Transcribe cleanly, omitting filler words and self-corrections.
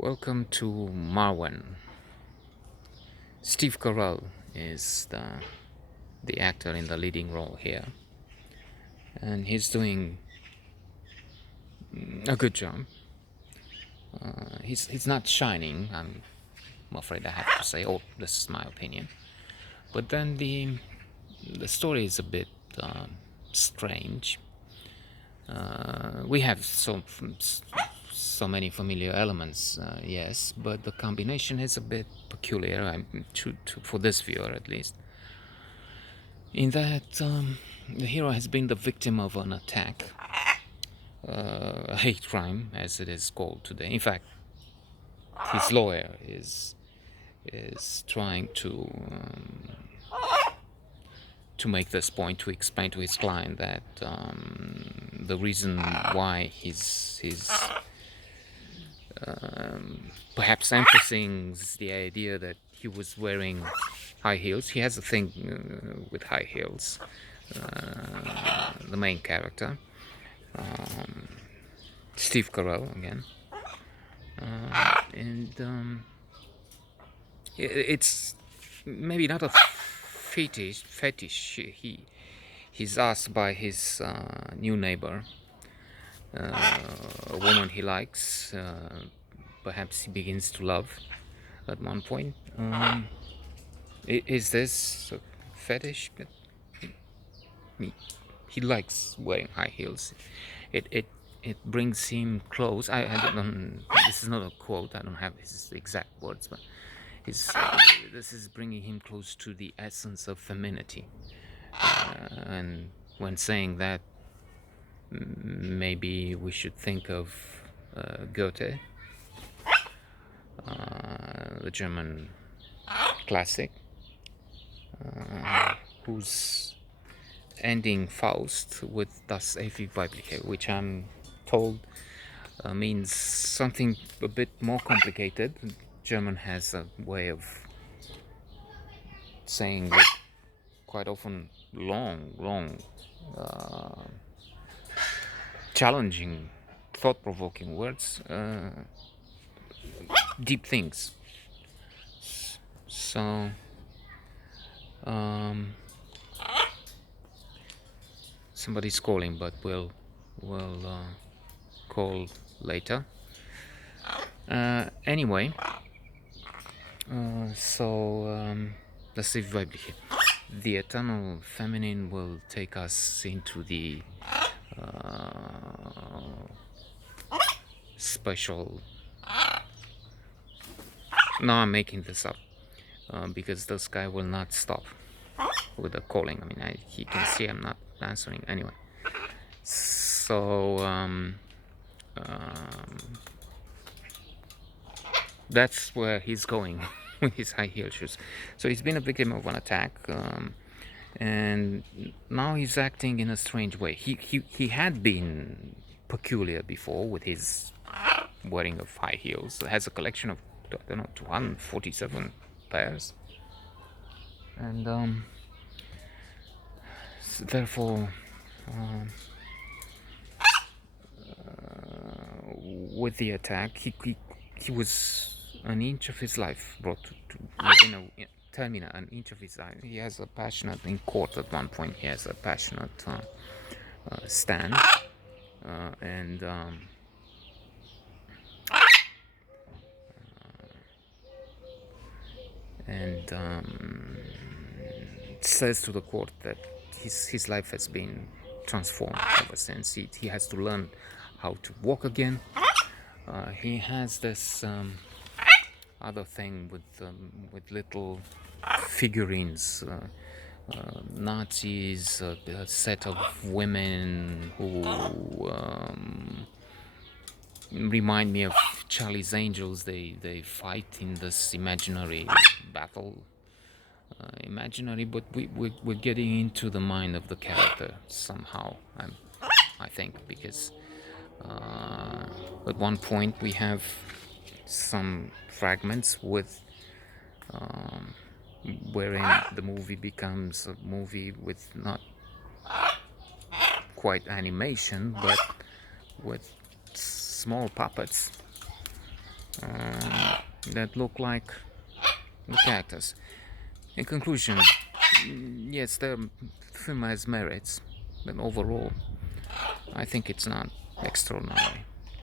Welcome to Marwen. Steve Carell is the actor in the leading role here, and he's doing a good job. He's not shining. I'm afraid I have to say. Oh, this is my opinion. But then the story is a bit strange. We have so many familiar elements, yes, but the combination is a bit peculiar, for this viewer at least, in that the hero has been the victim of an attack, a hate crime, as it is called today. In fact, his lawyer is trying to make this point, to explain to his client that the reason why he's perhaps emphasizing the idea that he was wearing high heels. He has a thing with high heels. The main character, Steve Carell again, and it's maybe not a fetish. He's asked by his new neighbor, a woman he likes, perhaps he begins to love at one point. Is this a fetish? But he likes wearing high heels. It brings him close. I don't. This is not a quote. I don't have his exact words, but this is bringing him close to the essence of femininity. And when saying that, maybe we should think of Goethe, the German classic, whose ending Faust with Das ewig Weibliche, which I'm told means something a bit more complicated. German has a way of saying it quite often long, challenging, thought-provoking words, deep things. So somebody's calling, but we'll call later. Anyway, let's see. The eternal feminine will take us into the special. No, I'm making this up because this guy will not stop with the calling. I mean, he can see I'm not answering anyway. So that's where he's going with his high heel shoes. So he's been a victim of an attack, and now he's acting in a strange way. He had been peculiar before with his wearing of high heels. It has a collection of, I don't know, 247 pairs, and therefore with the attack, he was an inch of his life brought to within a termina, an inch of his life. He has a passionate, in court at one point, he has a passionate stand, and says to the court that his life has been transformed ever since. He has to learn how to walk again. He has this other thing with little figurines, Nazis, a set of women who remind me of Charlie's Angels. They fight in this imaginary battle. Imaginary, but we're getting into the mind of the character somehow, I think, because at one point we have some fragments with wherein the movie becomes a movie with not quite animation, but with small puppets that look like the characters. In conclusion, yes, the film has merits, but overall, I think it's not extraordinary.